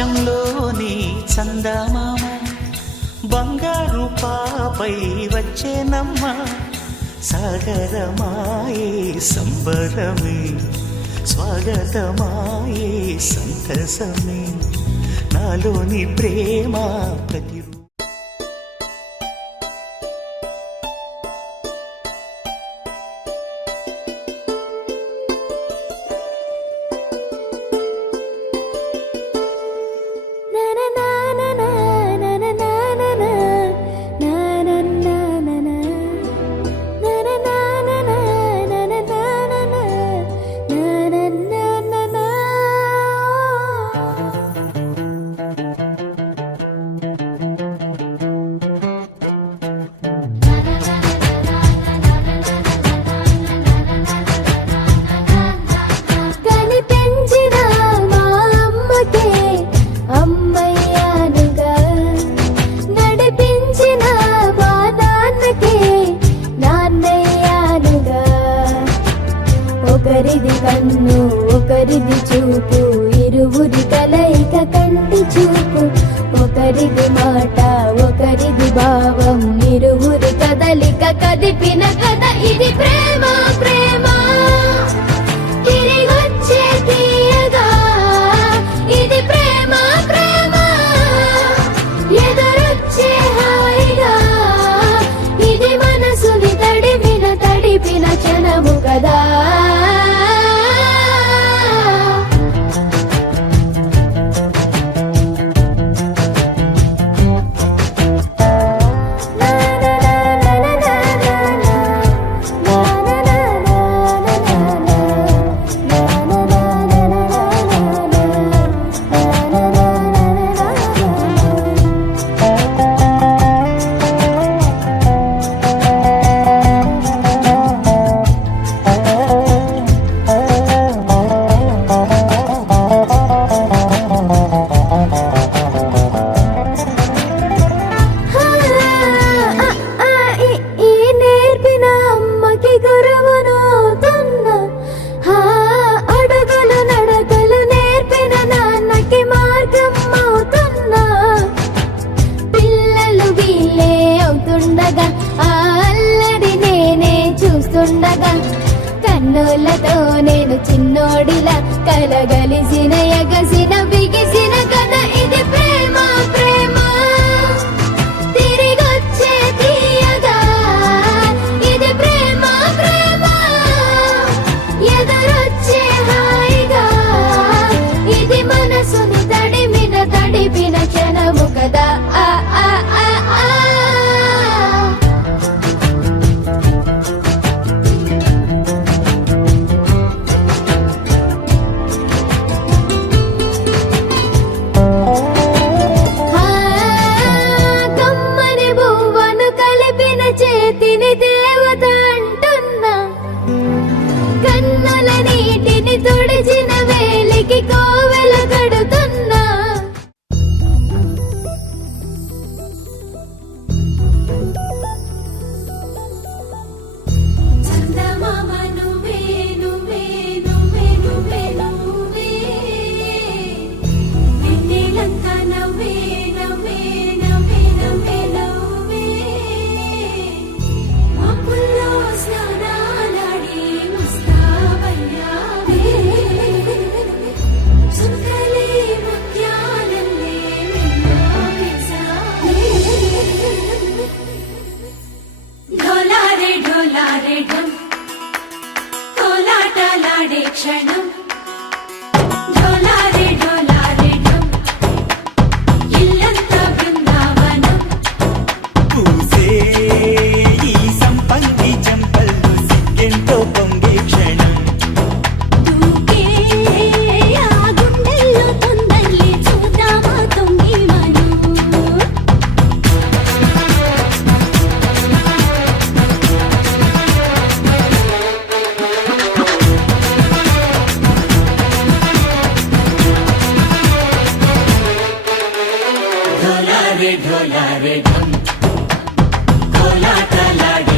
ఆకాశంలోని చందమామ బంగారు పాపై వచ్చేనమ్మ సాగరమాయే సంబరమే స్వాగతమాయే సంతసమే నాలోని ప్రేమ ప్రతి ఒకరిది కన్ను ఒకరిది చూపు ఇరువురి కలయిక కంటి చూపు ఒకరిది మాట ఒకరిది భావం ఇరువురి కదలిక కదిపిన కథ ఇది ప్రేమ ప్రేమ తిరిగొచ్చే తీయగా ఇది ప్రేమ ప్రేమ ఎదురొచ్చే హాయిగా ఇది మనసుని తడిపిన క్షణము కదా కన్నులతో నేను చిన్నోడిలా కలగలిసిన ఎగసిన బిగిసిన కథ ఇది ప్రేమ ప్రేమ తిరిగొచ్చే తీయగా ఇది ప్రేమ ప్రేమ ఎదురొచ్చే హాయిగా ఇది మనసుని తడిపిన క్షణము కదా ఆ ఆ ఆ ఆ చేతిని దేవత అంటున్నా కన్నుల నీటిని తుడిచిన వేలికి కోవెల కడుతున్నా చందమామ నువ్వే నువ్వే నువ్వే నువ్వే నువ్వే వెన్నెలంతా నవ్వే నవ్వే నవ్వే నవ్వే నవ్వే అప్పుల్లో స్నానాలాడి ముస్తాబయ్యావే చుక్కలే ముత్యాలల్లే వెన్నోకేశావే ఢోలారే ఢోలారే ఢమ్ కోలాటలాడే క్షణం ఢోలారే ఢోలారే ఢమ్ ఇల్లంతా బృందావనం పూసే ఈ సంపంగి చెంపల్లో సిగ్గెంతో పొంగే క్షణం దూకే ఆ గుండెల్లో తొందల్లి చూద్దామా తొంగి మను ढोलारे ढोलारे ढम कोलाटलाडे